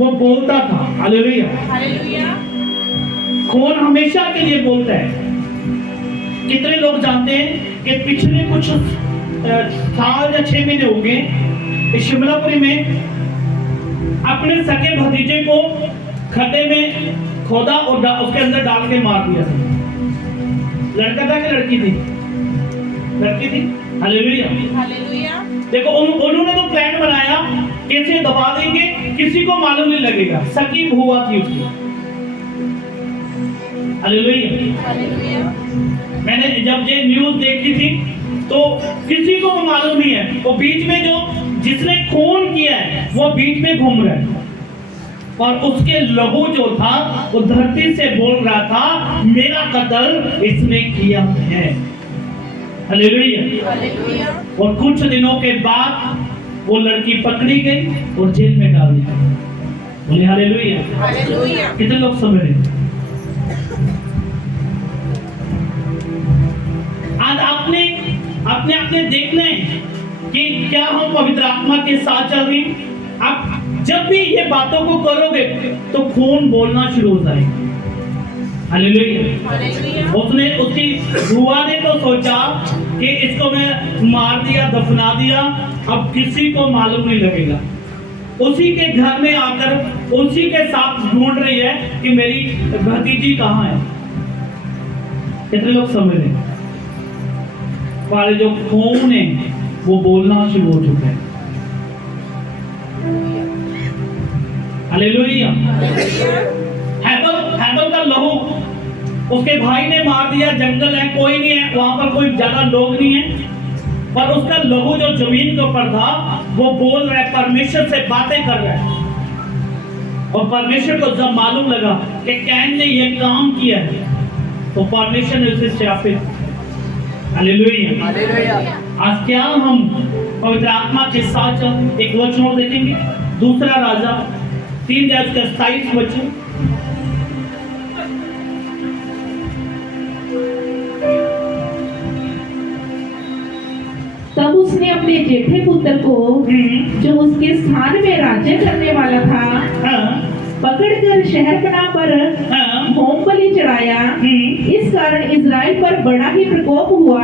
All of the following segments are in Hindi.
वो बोलता था। हालेलुया। हालेलुया। खून हमेशा के लिए बोलता है। कितने लोग जानते हैं कि पिछले कुछ साल या 6 महीने हो गए इस शिमलापुरी में अपने सगे भतीजे को खड्डे में खोदा और उसके अंदर डाल के मार दिया था। लड़का था कि लड़की थी? लड़की थी। हालेलुया। हालेलुया। देखो उन्होंने तो प्लान बनाया कैसे दबा देंगे, किसी को मालूम नहीं लगेगा। सकी हुआ थी उसकी। हालेलुया। हालेलुया। मैंने जब ये न्यूज़ देखी थी तो किसी को मालूम नहीं है। वो बीच में जो जिसने खून किया है वो बीच में घूम रहा है और उसके लहू जो था वो धरती से बोल रहा था मेरा कत्ल इसने किया है। हालेलुया। हालेलुया। और कुछ दिनों के बाद वो लड़की पकड़ी गई और जेल में डाल दी। बोले हालेलुया। हालेलुया। कितने लोग समझ रहे? आज आपने अपने अपने देखना है कि क्या हम पवित्र आत्मा के साथ चल रहे हैं। आप जब भी ये बातों को करोगे तो खून बोलना शुरू हो जाएगा। हालेलुया। हालेलुया। उसने उसकी बुआ ने तो सोचा कि इसको मैं मार दिया, दफना दिया, अब किसी को मालूम नहीं लगेगा। उसी के घर में आकर उसी के साथ ढूंढ रही है कि मेरी भतीजी कहाँ है। कितने लोग समझ रहे हैं? वाले जो खून है वो बोलना शुरू हो चुका है। हालेलुया। हैबल का लहू उसके भाई ने मार दिया। जंगल है, कोई नहीं है वहां पर, कोई ज्यादा लोग नहीं है, पर उसका लहू जो जमीन के ऊपर था वो बोल रहा है, परमेश्वर से बातें कर रहा है। और परमेश्वर को जब मालूम लगा कि कैन ने ये काम किया है तो परमेश्वर ने उसे शापित। हालेलुया। हालेलुया। आज क्या हम पवित्र आत्मा के साथ एक वचन और देखेंगे। दूसरा राजा 3:27 वचन। तब उसने अपने जेठे पुत्र को जो उसके स्थान में राज्य करने वाला था हाँ, पकड़कर शहरपनाह पर हाँ, होम बलि चढ़ाया। इस कारण इज़राइल पर बड़ा ही प्रकोप हुआ,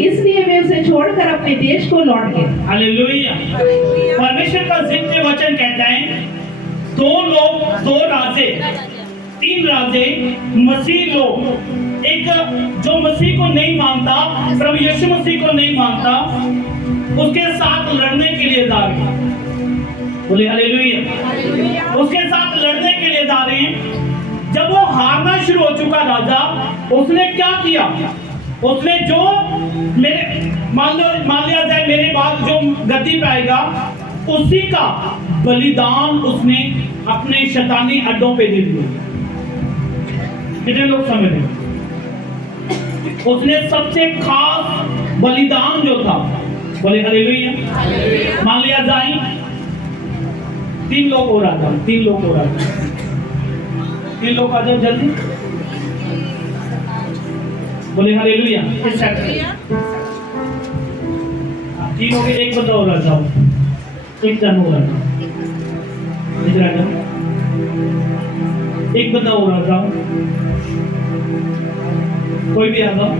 इसलिए वे उसे छोड़कर अपने देश को लौट गए। हालेलुया। हालेलुया। परमेश्वर का जिक्र वचन कहता है दो राजे, 3 राजे मसीह लोग। एक जो मसीह को नहीं मानता, प्रभु यीशु मसीह को नहीं मानता, उसके साथ लड़ने के लिए जा रहे हैं। बोले हालेलुया। उसके साथ लड़ने के लिए जा रहे हैं। जब वो हारना शुरू हो चुका राजा, उसने क्या किया? उसने जो मेरे मान लिया जाए मेरे बाद जो गद्दी पे आएगा उसी का बलिदान उसने अपने शैतानी अड्डों पे दे दिया। कितने लोग समझ रहे? उसने सबसे खास बलिदान जो था, बोले हालेलुया। मान लिया जाए 3 लोग हो रहा था, 3 लोग हो रहा था। 3 लोग आ जाओ जल्दी, बोले हालेलुया। इस साइड 3 हो गए, एक बंदा और आ जाओ, एक जन हो रहा था। इधर आ जाओ, एक बंदा और आ जाओ, कोई भी आ जाओ।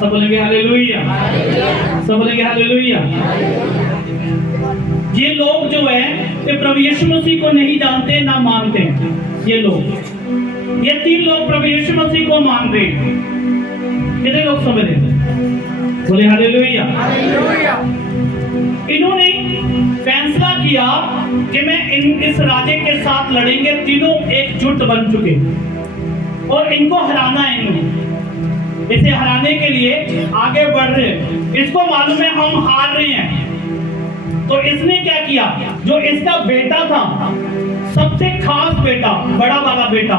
सब बोलेंगे हालेलुया, सब बोलेंगे हालेलुया। ये लोग जो है ये प्रभु यीशु मसीह को नहीं जानते ना मानते हैं। ये 3 लोग प्रभु यीशु मसीह को मान रहे हैं। कितने लोग समझ रहे हैं? बोले हालेलुया। इन्होंने फैसला किया कि मैं इस राजे के साथ लड़ेंगे। तीनों एकजुट बन चुके और इनको हराना है। इन्होंने इसे हराने के लिए आगे बढ़ रहे हैं। इसको मालूम है हम हार रहे हैं, तो इसने क्या किया? जो इसका बेटा था, सबसे खास बेटा, बड़ा वाला बेटा,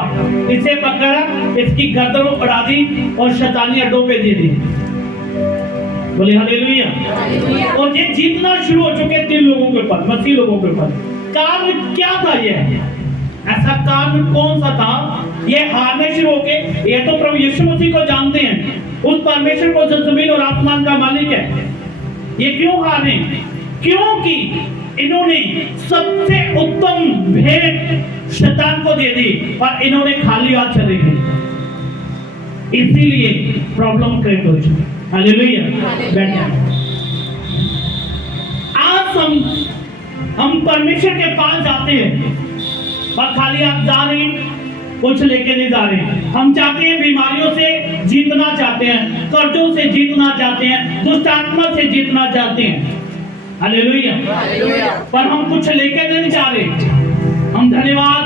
इसे पकड़ा, इसकी गर्दन उड़ा दी और शैतानी अड्डों पे दे दी। बोले हालेलुया। और ये जीतना शुरू हो चुके 3 लोगों के ऊपर, मसीह लोगों के ऊपर। कारण क्या था? ये ऐसा कारण कौन सा था? ये हारने शुरू हो गए। ये तो प्रभु यीशु मसीह को जानते हैं, उस परमेश्वर को जो जमीन और आसमान का मालिक है। ये क्यों हारे? क्योंकि इन्होंने सबसे उत्तम भेंट शैतान को दे दी और इन्होंने खाली हाथ चले गए। इसीलिए प्रॉब्लम क्रिएट हो चुकी। हालेलुया। बैठे। आज हम परमेश्वर के पास जाते हैं और खाली हाथ जा रहे हैं, कुछ लेके नहीं जा रहे। हम चाहते हैं बीमारियों से जीतना चाहते हैं, कर्जों से जीतना चाहते हैं, दुष्ट आत्मा से जीतना चाहते हैं। हालेलुया। पर हम कुछ लेके नहीं जा रहे। हम धन्यवाद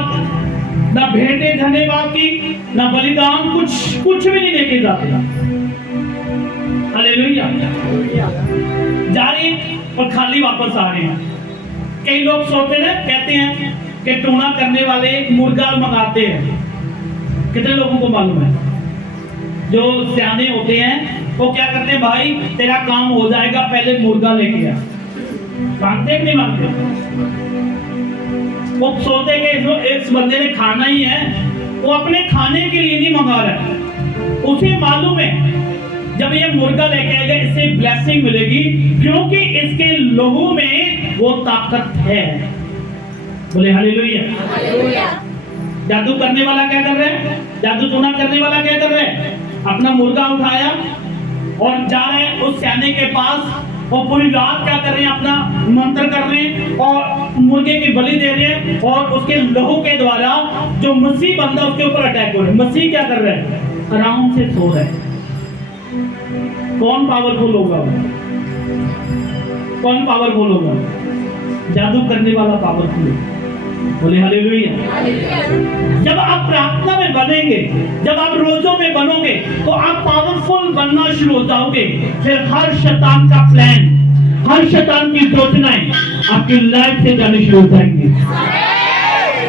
ना भेंटे धन्यवाद की ना बलिदान कुछ भी नहीं लेके जाते। हालेलुया। जा रहे हैं और खाली वापस आ रहे हैं। कई लोग सोते हैं, कहते हैं कि टोना करने वाले मुर्गा मंगाते हैं। कितने लोगों को मालूम है? जो सियाने होते हैं वो क्या करते हैं, भाई तेरा काम हो जाएगा, पहले मुर्गा लेके आ। मांगते कि नहीं मांगते? वो सोते कि जो इस बंदे ने खाना ही है, वो अपने खाने के लिए नहीं मंगा रहा है। उसे मालूम है जब ये मुर्गा लेके आएगा इससे ब्लेसिंग मिलेगी, क्योंकि इसके लहू में वो ताकत है। बोले हालेलुया। जादू करने वाला क्या कर रहा है? जादू टोना करने वाला क्या कर रहा है? अपना मुर्गा उठाया और जा रहे हैं उस सियाने के पास और पूरी रात क्या कर रहे हैं, अपना मंत्र कर रहे हैं और मुर्गे की बलि दे रहे हैं और उसके लहू के द्वारा जो मसीह बंदा उसके ऊपर अटैक हो रहा है। मसीह क्या कर रहा है? आराम से सो रहा है। कौन पावरफुल होगा? कौन पावरफुल होगा? जादू करने वाला पावरफुल। बोले हालेलुया। जब आप प्रार्थना में बनेंगे, जब आप रोजों में बनोगे, तो आप पावरफुल बनना शुरू हो जाओगे। फिर हर शैतान का प्लान, हर शैतान की योजनाएं आपकी लाइफ से जाने शुरू हो जाएंगी।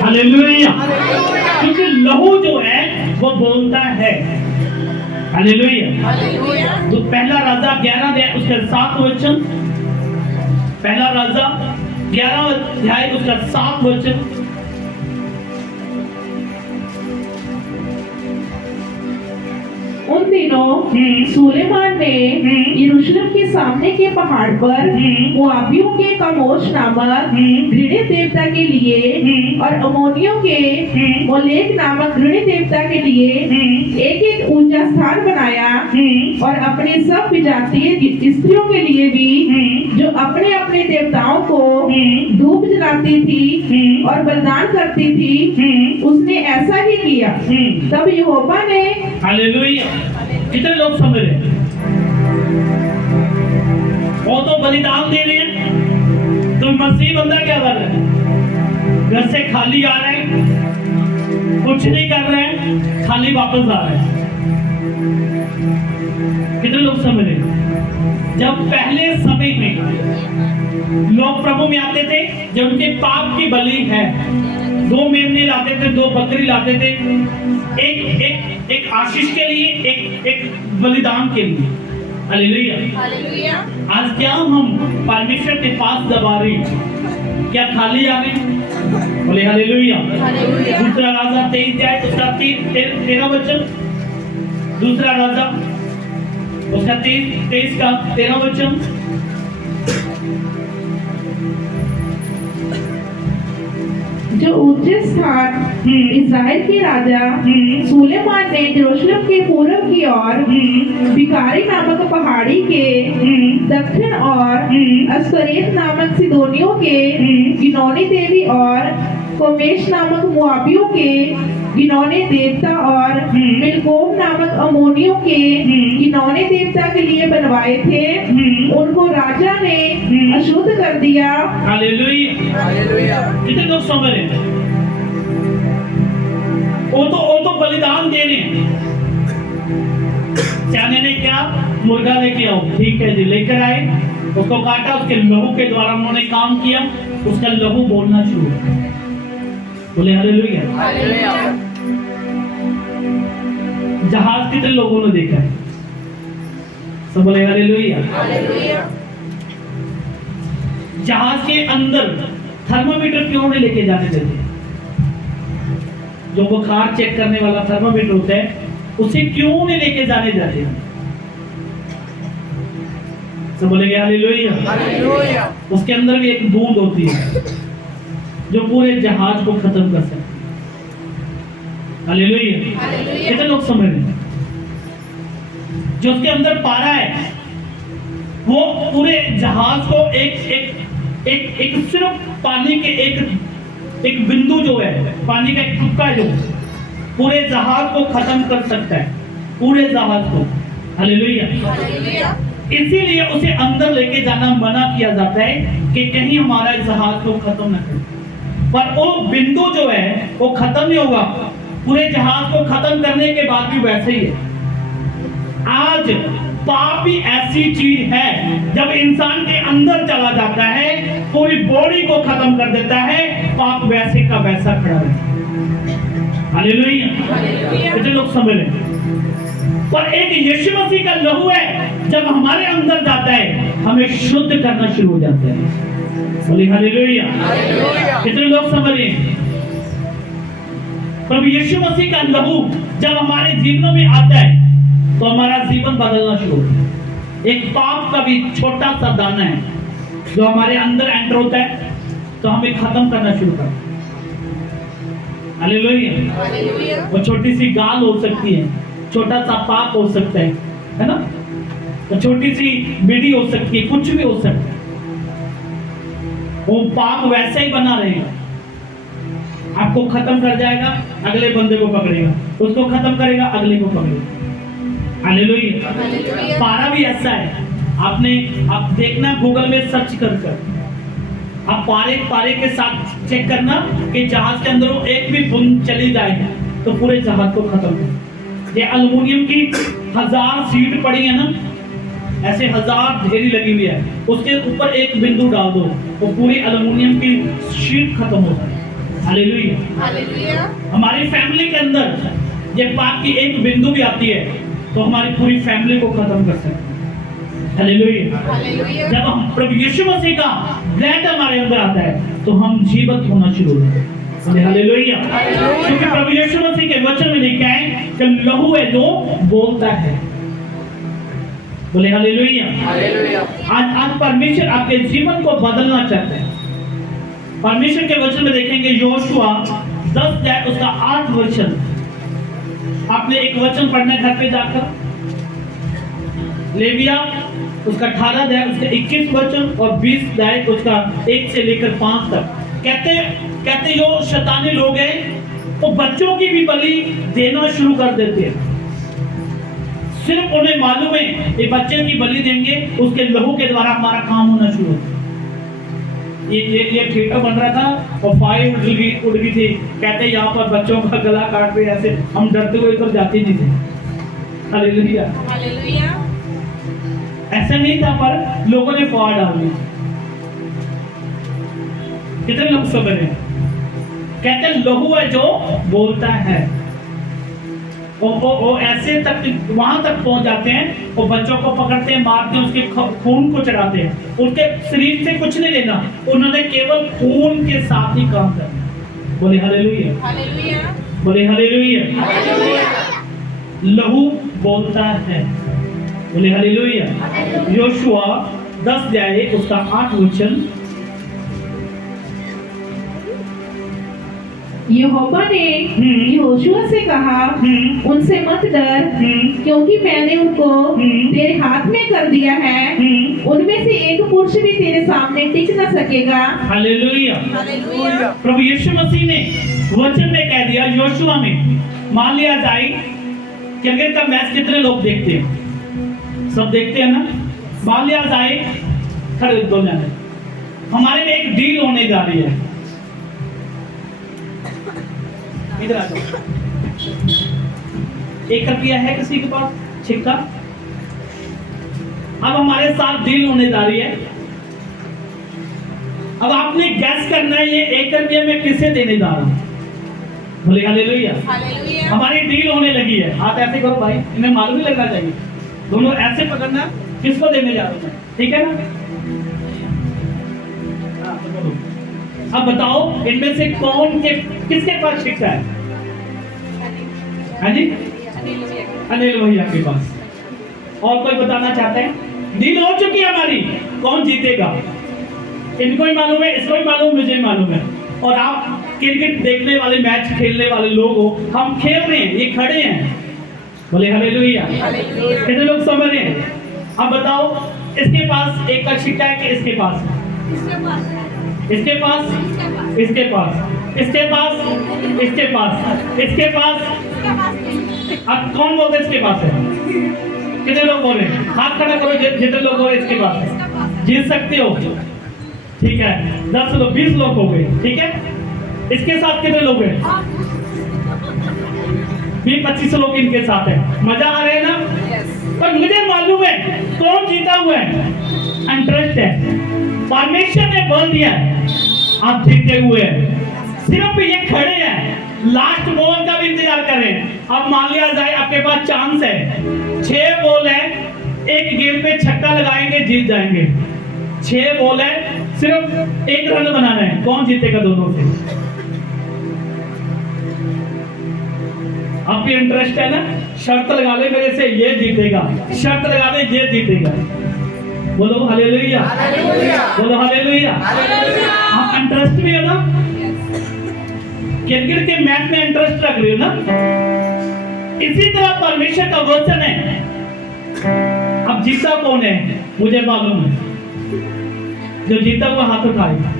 हालेलुया। क्योंकि लहू जो है वो बोलता है। हालेलुया। तो पहला राजा 11 अध्याय उसका 7 वचन, पहला राजा 11 अध्याय उसका 7 वचन। उन दिनों सुलेमान ने यरूशलेम के सामने के पहाड़ पर मोआबियों के कामोश नामक घृणित देवता के लिए और अमोनियों के मोलेक नामक घृणित देवता के लिए एक एक ऊंचा स्थान बनाया और अपने सब विजातीय स्त्रियों के लिए भी, जो अपने अपने देवताओं को धूप जलाती थी और बलिदान करती थी, उसने ऐसा ही किया। तब यहोवा ने हालेलुया। कितने लोग समझ रहे हैं? वो तो बलिदान दे रहे हैं, तो मसीह बंदा क्या कर रहा है? घर से खाली आ रहे हैं, कुछ नहीं कर रहे हैं, खाली वापस आ रहे हैं। कितने लोग समझ रहे हैं? जब पहले समय में लोग प्रभु में आते थे, जब उनके पाप की बलि है, 2 मेमने लाते थे, 2 बकरी लाते थे, एक आशीष के लिए, एक बलिदान के लिए। हालेलुया। आज क्या हम परमेश्वर के पास दबा रहे हैं? क्या खाली आ रहे हैं? बोले हालेलुया। दूसरा राजा 23 अध्याय उसका 13 वचन। दूसरा राजा उसका 23 का 13 वचन। जो ऊंचे स्थान इस्राएल के राजा सुलेमान ने यरूशलेम के पूर्व की ओर बिकारी नामक पहाड़ी के दक्षिण और अस्करेत नामक सिदोनियों के गिनौनी देवी और कोमेश नामक मुआबियों के गिनौने देवता और मिलकोम नामक अमोनियों के गिनौने देवता के लिए बनवाए थे, उनको राजा ने अशुद्ध कर दिया। हालेलुया। कितने लोग समझ रहे हैं? वो तो बलिदान दे रहे हैं। सियाने ने क्या? मुर्गा लेके आओ। ठीक है जी, लेकर आए, उसको काटा, उसके लहू के द्वारा उन्होंने काम किया, उसका लहू बोलना शुरू किया। बोले हालेलुया। जहाज कितने लोगों ने देखा है? सब बोले हालेलुया। जहाज के अंदर थर्मामीटर क्यों नहीं लेके जाने देते? जो बुखार चेक करने वाला थर्मामीटर होता है, उसे क्यों नहीं लेके जाने देते? सब बोलेंगे हालेलुया। हालेलुया। उसके अंदर भी एक बूंद होती है जो पूरे जहाज को खत्म कर सकती है। हालेलुया। हालेलुया। कितने लोग समझ रहे हैं? जो उसके अंदर पारा है वो पूरे जहाज को एक सिर्फ पानी के एक बिंदु जो है, पानी का एक टुकड़ा जो पूरे जहाज को खत्म कर सकता है, पूरे जहाज को। हालेलुया। हालेलुया। इसीलिए उसे अंदर लेके जाना मना किया जाता है कि कहीं हमारा जहाज को खत्म न करे। पर वो बिंदु जो है वो खत्म नहीं होगा, पूरे जहाज को खत्म करने के बाद भी वैसे ही है। आज पाप भी ऐसी चीज है, जब इंसान के अंदर चला जाता है पूरी बॉडी को खत्म कर देता है, पाप वैसे का वैसा खड़ा रहता है। हालेलुया। हालेलुया। कितने लोग समझ रहे हैं? पर एक यीशु मसीह का लहू है, जब हमारे अंदर जाता है हमें शुद्ध करना शुरू हो जाता है। बोलिए हालेलुया। हालेलुया। कितने लोग समझ रहे हैं? प्रभु यीशु मसीह का लहू जब हमारे जीवनों में आता है तो हमारा जीवन बदलना शुरू होता है। एक पाप का भी छोटा सा दाना है जो हमारे अंदर एंटर होता है तो हमें खत्म करना शुरू करता है। हालेलुया। हालेलुया। वो छोटी सी गाल हो सकती है, छोटा सा पाप हो सकता है ना? तो छोटी सी बीड़ी हो सकती है, कुछ भी हो सकता है। वो पाप वैसे ही बना रहेगा, आपको खत्म कर जाएगा, अगले बंदे को पकड़ेगा, उसको खत्म करेगा, अगले को पकड़ेगा। हालेलुया। हालेलुया। पारा भी ऐसा है, आप देखना गूगल में सर्च कर आप पारे के साथ चेक करना कि जहाज के अंदर वो एक भी बूंद चली जाएगी तो पूरे जहाज को खत्म कर। ये एल्युमिनियम की 1000 शीट पड़ी है ना, ऐसे 1000 ढेरी लगी हुई है, उसके ऊपर एक बिंदु डाल दो वो पूरी एल्युमिनियम की शीट खत्म हो जाए। हालेलुया। हालेलुया। हमारी फैमिली के अंदर जब पाप की एक बिंदु भी आती है तो हमारी पूरी फैमिली को खत्म कर सकते हैं। हालेलुया। हालेलुया। जब हम प्रभु यीशु मसीह का ब्लड हमारे अंदर आता है तो हम जीवित होना शुरू होते हैं। हालेलुया। क्योंकि प्रभु यीशु मसीह के वचन में लिखा है कि लहू है जो बोलता है। बोले हालेलुया। हालेलुया। आज परमेश्वर आपके जीवन को बदलना चाहते हैं। परमेश्वर के वचन में देखेंगे योशुआ 10 उसका 8 वचन। आपने एक वचन पढ़ना घर पे जाकर, लेविया उसका 18 उसका 21 वचन और 20 उसका 1 से लेकर 5 तक। कहते जो शैतानी लोग हैं वो बच्चों की भी बलि देना शुरू कर देते हैं। सिर्फ उन्हें मालूम है ये बच्चे की बलि देंगे उसके लहू के द्वारा हमारा काम होना शुरू होता है। ये थिएटर बन रहा था और फाइल उड़ गई थी। कहते यहाँ पर बच्चों का गला काट रहे, ऐसे हम डरते हुए तो जाते नहीं थे। हालेलुया। हालेलुया। ऐसा नहीं था पर लोगों ने फौज डाल दी। कितने लोग समझ रहे हैं? कहते लहू है जो बोलता है। वो ऐसे तक वहां तक पहुंच जाते हैं और बच्चों को पकड़ते हैं, मारते हैं, उसके खून को चढ़ाते हैं। उसके शरीर से कुछ नहीं लेना, उन्होंने केवल खून के साथ ही काम करना। बोले हालेलुया। हालेलुया। बोले हालेलुया। हालेलुया। लहू बोलता है। बोले हालेलुया। योशुआ 10 उसका 8 वचन। यहोवा ने यहोशुआ से कहा, उनसे मत डर, क्योंकि मैंने उनको तेरे हाथ में कर दिया है। उनमें से एक पुरुष भी तेरे सामने टिक न सकेगा। हालेलुया। हालेलुया। प्रभु यीशु मसीह ने वचन में कह दिया योशुआ में, मान लिया जाए क्रिकेट का मैच कितने लोग देखते हैं? सब देखते हैं ना। मान लिया जाए खड़े दो जाने, हमारे में एक डील होने जा रही है। इधर आ जाओ। 1 रुपया है किसी के पास छिक्का? अब हमारे साथ डील होने जा रही है। अब आपने गैस करना है ये 1 रुपया में किसे देने जा रहा हूं। बोले हालेलुया। हालेलुया। हमारी डील होने लगी है। हाथ ऐसे करो भाई, इन्हें मालूम ही लगना चाहिए। दोनों ऐसे पकड़ना, किसको देने जा रहा हूं, ठीक है ना? अब बताओ इनमें से कौन के किसके पास छिक्का है? हाँ जी, अनिल भैया के पास। और कोई बताना चाहते हैं? डील हो चुकी है हमारी, कौन जीतेगा इनको ही मालूम है, इसको ही मालूम, मुझे ही मालूम है। और आप क्रिकेट देखने वाले, मैच खेलने वाले लोग हो, हम खेल रहे हैं, ये खड़े हैं, बोले हालेलुया। कितने लोग समझ रहे हैं? अब बताओ, इसके पास एक का छिट्टा है कि इसके पास? इसके पास, इसके पास, इसके पास, इसके पास, इसके पास। अब कौन बोलते इसके पास है? कितने लोग बोल रहे हैं? हाथ खड़ा करो जितने लोग बोल रहे इसके पास है। जीत सकते हो, ठीक है। 10 लोग, 20 लोग हो गए, ठीक है। इसके साथ कितने लोग हैं? 20-25 लोग इनके साथ है। मजा आ रहा है ना? पर मुझे मालूम है कौन जीता हुआ है। इंटरेस्ट है, परमेश्वर ने बोल दिया आप जीते हुए हैं। सिर्फ ये खड़े हैं, लास्ट बॉल का भी इंतजार कर रहे हैं। अब मान लिया जाए आपके पास चांस है, 6 बॉल है, एक गेंद पे छक्का लगाएंगे जीत जाएंगे। 6 बॉल है, सिर्फ 1 रन बनाना है, कौन जीतेगा दोनों से? आपकी इंटरेस्ट है ना? शर्त लगा ले मेरे से, ये जीतेगा, शर्त लगा ले ये जीतेगा। बोलो हालेलुया, बोलो हालेलुया। आप इंटरेस्ट में हो ना? क्रिकेट के मैच में इंटरेस्ट रख रहे हो ना? इसी तरह परमेश्वर का वचन है। अब जीता कौन है मुझे मालूम है, जो जीता हुआ हाथ उठाएगा।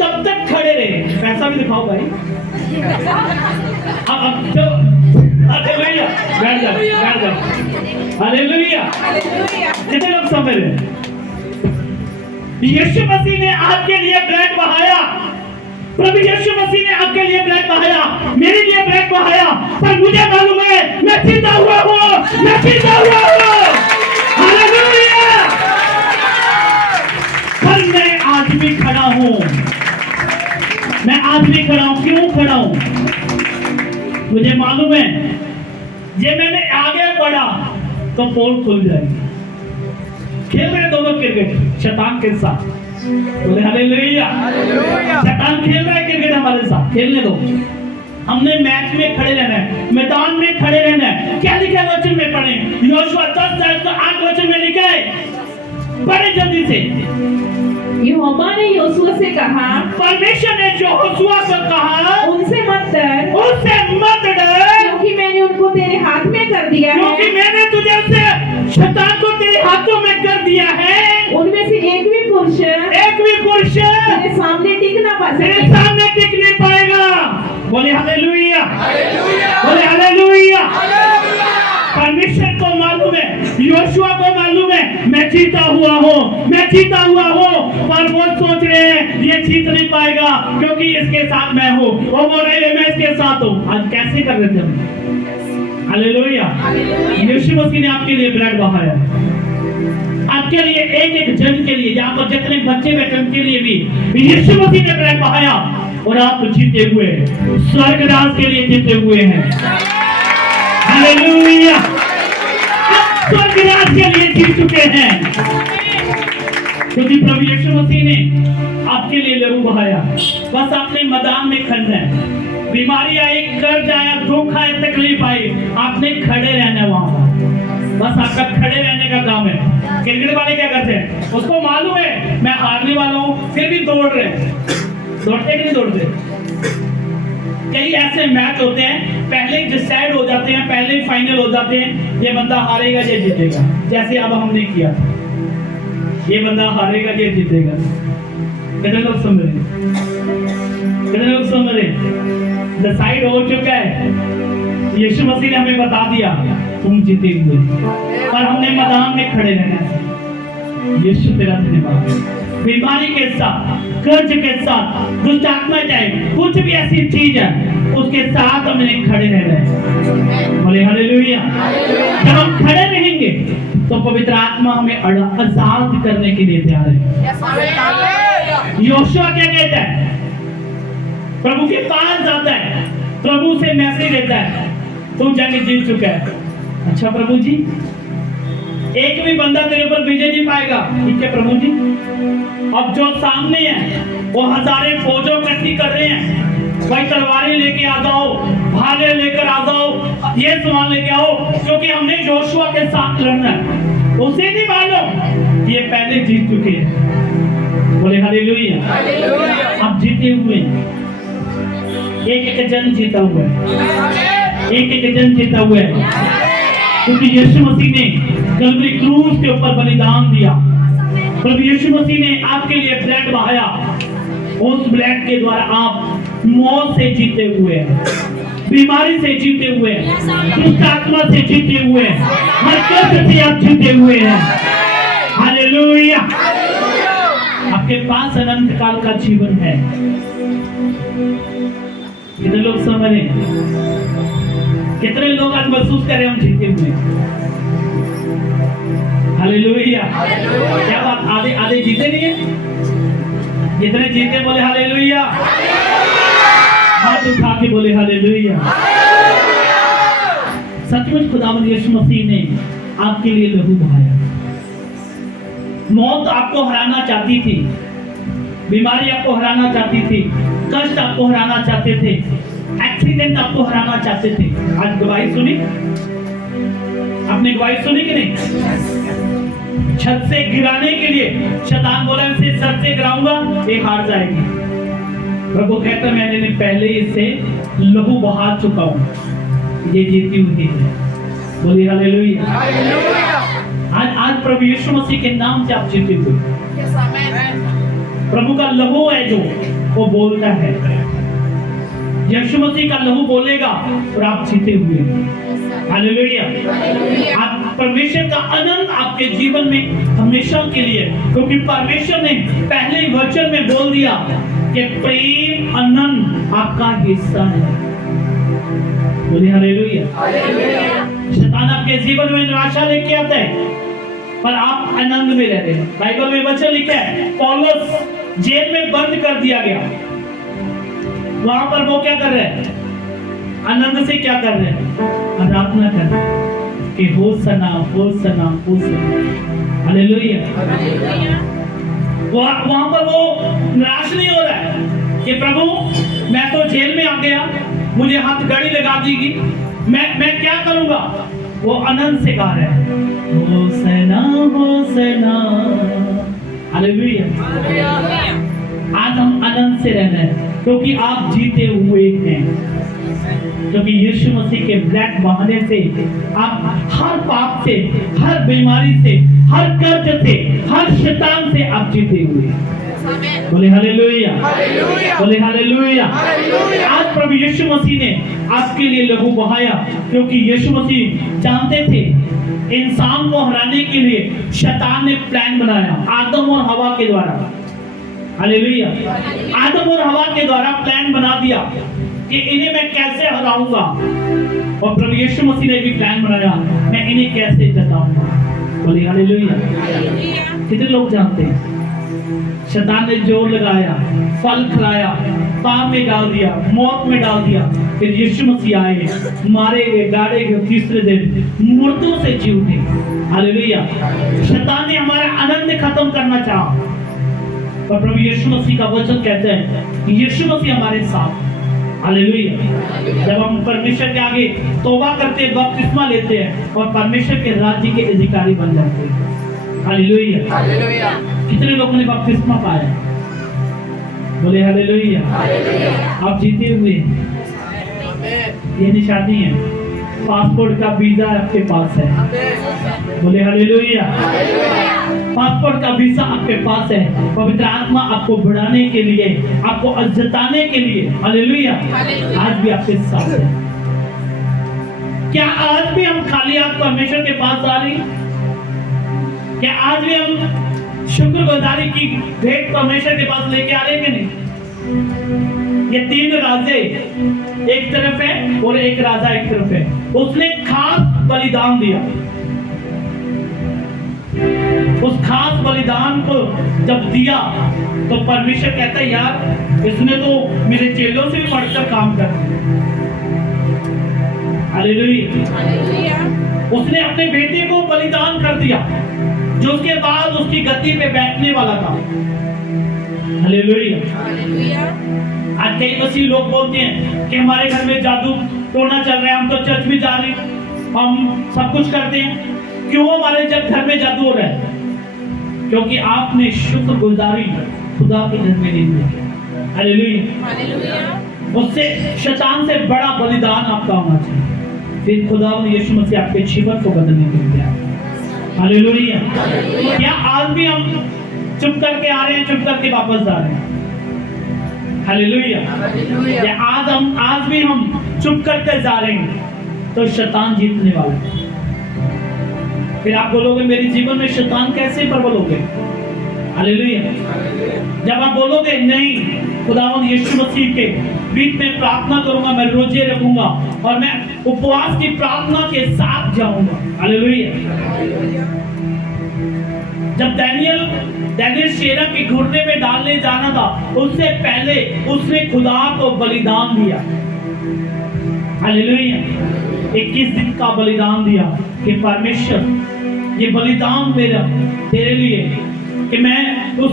तब तक खड़े रहे, पैसा भी दिखाओ भाई। अब तो हालेलुया, बैठ जाओ, बैठ जाओ। हालेलुया। कितने लोग समझ रहे हैं? यीशु मसीह ने आपके लिए ब्लड बहाया, प्रभु यीशु मसीह ने आपके लिए ब्लड बहाया, मेरे लिए ब्लड बहाया। पर मुझे मालूम है मैं जीता हुआ हूँ, मैं जीता हुआ हूँ। हालेलुया। पर मैं आज भी खड़ा हूँ, मैं आज भी खड़ा हूँ। क्यों खड़ा हूँ? मुझे मालूम है ये मैंने आगे बढ़ा तो पोल खुल जाएगी। खेल रहे दोनों क्रिकेट शैतान के साथ, बोले हालेलुया। शैतान खेल रहा है क्रिकेट हमारे साथ, खेलने दो। हमने मैच में खड़े रहना है, मैदान में खड़े रहना है। क्या लिखा है वचन में? पढ़े योशुआ 10:8 वचन में लिखा है, पढ़े जल्दी से। यहोवा ने योशुआ से कहा, परमेश्वर ने यहोशुआ को कहा, उनसे मत डर, उससे मत डर, क्योंकि मैंने उनको तेरे हाथ में कर दिया है। क्योंकि मैंने तुझे से शैतान को तेरे हाथों में कर दिया है। उनमें से एक भी पुरुष तेरे सामने टिक ना पा तेरे सके। सामने टिक नहीं पाएगा। बोले हालेलुया, बोले हालेलुया। परमेश्वर को मालूम है, योशुआ को मालूम है मैं जीता हुआ हूँ, मैं जीता हुआ हूँ। पर वो सोच रहे हैं ये जीत नहीं पाएगा क्योंकि इसके साथ मैं हूँ। वो बोल रहे हैं मैं इसके साथ हूँ। आज कैसे कर रहे थे हम? हालेलुया। यीशु मसीह ने आपके लिए ब्लड बहाया, आपके लिए एक जन के लिए, यहाँ पर जितने बच्चे बैठे उनके लिए भी यीशु मसीह ने ब्लड बहाया। और आप जीते हुए स्वर्ग राज के लिए जीते हुए हैं। हालेलुया। आप स्वर्ग राज के लिए जीत चुके हैं क्योंकि प्रभु यीशु मसीह ने आपके लिए लहू बहाया। बस आपने मैदान में खड़ना है। बीमारी आई, कर्ज आया, दुख आया, तकलीफ आई, आपने खड़े रहना है वहां पर। बस आपका खड़े रहने का काम है। क्रिकेट वाले क्या करते हैं? उसको मालूम है मैं हारने वाला हूँ, फिर भी दौड़ रहे हैं। दौड़ते कि नहीं दौड़ते? कई ऐसे मैच होते हैं पहले डिसाइड हो जाते हैं, पहले ही फाइनल हो जाते हैं, ये बंदा हारेगा ये जीतेगा। जैसे अब हमने किया, ये बंदा हारेगा ये जीतेगा। कितने लोग समझ रहे? कितने लोग समझ रहे? डिसाइड हो चुका है। यीशु मसीह ने हमें बता दिया तुम जीते हुए, पर हमने मैदान में खड़े रहना है। यीशु तेरा धन्यवाद। बीमारी के साथ, कर्ज के साथ, दुष्ट आत्मा चाहे कुछ भी ऐसी चीज है उसके साथ हमें खड़े रहना है। बोले हालेलुया। जब हम खड़े रहेंगे तो पवित्र आत्मा हमें आजाद करने के लिए तैयार है। योशुआ क्या कहता है? प्रभु के पास जाता है, प्रभु से मैसेज देता है तू जंग जीत चुका है। अच्छा प्रभु जी, एक भी बंदा तेरे ऊपर विजय नहीं पाएगा। ठीक है प्रभु जी। अब जो सामने है वो हजारे फौजों इकट्ठी कर रहे हैं, भाई तलवारें लेके आ जाओ, भाले लेकर आ जाओ, ये सामान लेके आओ, क्योंकि हमने योशुआ के साथ लड़ना है। उसे नहीं मालूम कि ये पहले जीत चुके हैं। बोले हालेलुया। आप जीते हुए हैं। एक जन जीता हुआ है, एक जन जीता हुआ है, क्योंकि यीशु मसीह ने कलवरी क्रूस के ऊपर बलिदान दिया। प्रभु यीशु मसीह ने आपके लिए ब्लड बहाया। उस ब्लड के द्वारा आप मौत से जीते हुए हैं, बीमारी से जीते हुए हैं, दुष्ट आत्मा से जीते हुए हैं, हर कष्ट से आप जीते हुए हैं। हालेलुया। आपके पास अनंत काल का जीवन है। कितने लोग समझ रहे हैं? कितने लोग आज महसूस करें हम जीते हुए? हालेलुया। क्या बात, आधे आधे जीते नहीं है? जितने जीते बोले हालेलुया। हाथ उठा के बोले हालेलुया। सचमुच खुदावंद यीशु मसीह ने आपके लिए लहू बहाया। मौत आपको हराना चाहती थी, बीमारी आपको हराना चाहती थी, कष्ट आपको हराना चाहते थे, एक्सीडेंट आपको हराना चाहते थे। आज गवाही सुनी? आपने गवाही सुनी कि नहीं? छत से गिराने के लिए शैतान बोला इसे छत से गिराऊंगा, ये हार जाएगी। प्रभु कहता मैंने पहले इससे लहू बहा चुका हूं, ये जीती हुई है। बोलिए हालेलुया। आज प्रभु यीशु मसीह के नाम से आप जीते हुए। प्रभु का लहू है जो वो बोलता है। यीशु मसीह का लहू बोलेगा और आप जीते हुए। हालेलुया। आप परमेश्वर का आनंद आपके जीवन में हमेशा के लिए, क्योंकि परमेश्वर ने पहले ही वचन में बोल दिया कि प्रेम आनंद आपका हिस्सा है। बोलिए हालेलुया। शैतान आपके जीवन में निराशा लेके आता है, पर आप आनंद में रहते हैं। बाइबल में वचन लिखा है पौलुस जेल में बंद कर दिया गया, वहां पर वो क्या कर रहे हैं? आनंद से क्या कर रहे हैं? आराधना कर रहे हैं कि होसना होसना होसना। हालेलुया। वहां पर वो निराश नहीं हो रहा है कि प्रभु मैं तो जेल में आ गया, मुझे हाथ गड़ी लगा देगी, मैं क्या करूंगा? वो आनंद से गा रहे हैं होसना होसना। हालेलुया। आज हम आनंद से रहना है, क्योंकि आप जीते हुए हैं। क्योंकि यीशु मसीह के ब्लड बहाने से आप हर पाप से, हर बीमारी से, हर कर्ज से, हर शैतान से आप जीते हुए। बोले हालेलुया। बोले हालेलुया। आज प्रभु यीशु मसीह ने आपके लिए लहू बहाया, क्योंकि यीशु मसीह जानते थे इंसान को हराने के लिए शैतान ने प्लान बनाया आदम और हवा के द्वारा। हालेलुया। आदम और हवा के द्वारा प्लान बना दिया कि इन्हें मैं कैसे हराऊंगा, और प्रभु यीशु मसीह ने भी प्लान बनाया मैं इन्हें कैसे जताऊंगा। बोलिए हालेलुया। कितने लोग जानते हैं शैतान ने जोर लगाया, फल खिलाया, पाप में डाल दिया, मौत में डाल दिया, फिर यीशु मसीह आए, मारे गए, गाड़े गए, तीसरे दिन मुर्दों से जी उठे। हालेलुया। शैतान ने हमारा आनंद खत्म करना चाहा, और प्रभु यीशु मसीह का वचन कहता है कि यीशु मसीह हमारे साथ। हालेलुया। जब हम परमेश्वर के आगे तौबा करते हैं, बपतिस्मा लेते हैं और परमेश्वर के राज्य के अधिकारी बन जाते हैं। हालेलुया। कितने लोगों ने बपतिस्मा पाया? बोले हालेलुया। आप जीते हुए हैं। ये निशानी है, पासपोर्ट का वीजा आपके पास है। बोले हालेलुया। पासपोर्ट का वीजा आपके पास है। पवित्र आत्मा आपको बढ़ाने के लिए, आपको जताने के लिए, हालेलुया, आज भी आपके साथ है। क्या आज भी हम खाली हाथ परमेश्वर के पास आ रहे हैं? क्या आज भी हम शुक्रगुजारी की भेंट परमेश्वर के पास लेके आ रहे हैं कि नहीं? ये तीन राजे एक तरफ है और एक राजा एक तरफ है। उसने खास बलिदान दिया। उस खास बलिदान को जब दिया तो परमेश्वर कहता है यार इसने तो मेरे चेलों से भी बढ़कर काम कर दिया। हालेलुया। उसने अपने बेटे को बलिदान कर दिया, जो उसके बाद उसकी गद्दी पे बैठने वाला था। हालेलुया। आज कई मसीह लोग बोलते हैं कि हमारे घर में जादू टोना चल रहा है, हम तो चर्च में जा रहे हैं, हम सब कुछ करते हैं, क्यों हमारे जब घर में जादू हो रहा है? क्योंकि आपने शुक्रगुजारी खुदा के घर में नहीं की। हालेलुया। हालेलुया। उससे शैतान से बड़ा बलिदान आपका होना चाहिए, फिर खुदा ने यीशु मसीह आपके जीवन को बदलने के लिए आया। हालेलुया। क्या आज भी हम चुप करके आ रहे हैं, चुप करके वापस जा रहे हैं? हालेलुया। या आज भी हम चुप करके जा रहे हैं तो शैतान जीतने वाला है। फिर आप बोलोगे मेरे जीवन में शैतान कैसे प्रबल हो गए? हालेलुया। जब आप बोलोगे नहीं, खुदावंद यीशु मसीह के बीच में प्रार्थना करूंगा, मैं रोजे रखूंगा और मैं उपवास की प्रार्थना के साथ जाऊंगा। हालेलुया। जब डैनियल शेरा के घुटने में डालने जाना था, उससे पहले उसने खुदा को बलिदान दिया। हालेलुया। 21 दिन का बलिदान दिया कि परमेश्वर ये बलिदान मेरा तेरे लिए, कि मैं उस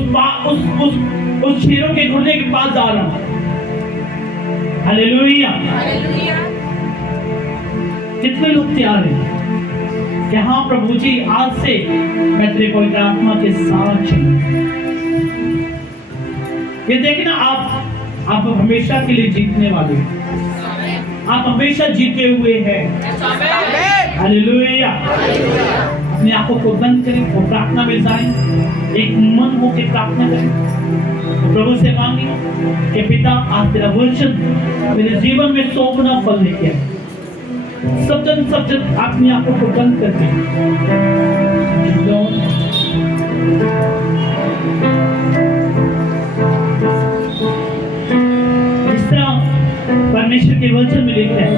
शेरों के घुटने के पास जा रहा हूं। हालेलुया। हालेलुया। कितने लोग तैयार हैं कि हाँ प्रभु जी, आज से मैं तेरे पवित्र आत्मा के साथ चलूं। ये देखना, आप हमेशा के लिए जीतने वाले हैं। आप हमेशा जीते हुए हैं। हालेलुया। अपने आंखों को बंद करें और प्रार्थना में जाएं, एक मन होकर प्रार्थना करें और प्रभु से मांगे कि पिता, आज तेरा वचन मेरे जीवन में 100 गुना फल लेके आए। सब जन अपनी आंखों को बंद करके इस तरह परमेश्वर के वचन में लिखा है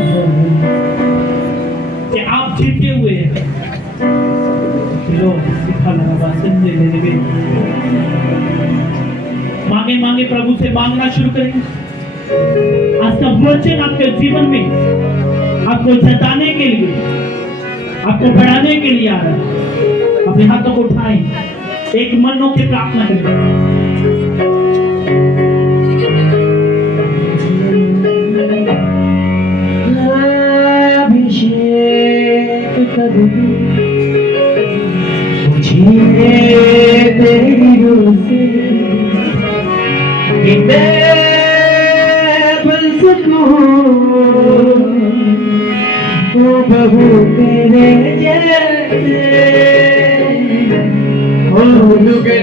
कि आप जीते हुए हैं। मांगे प्रभु से मांगना शुरू करें। आज का वचन आपके जीवन में आपको जताने के लिए, आपको बढ़ाने के लिए आ रहा है। अपने हाथों को उठाएं, एक मन होकर प्रार्थना करें। प्रभु तेरे जैसे हो लुगे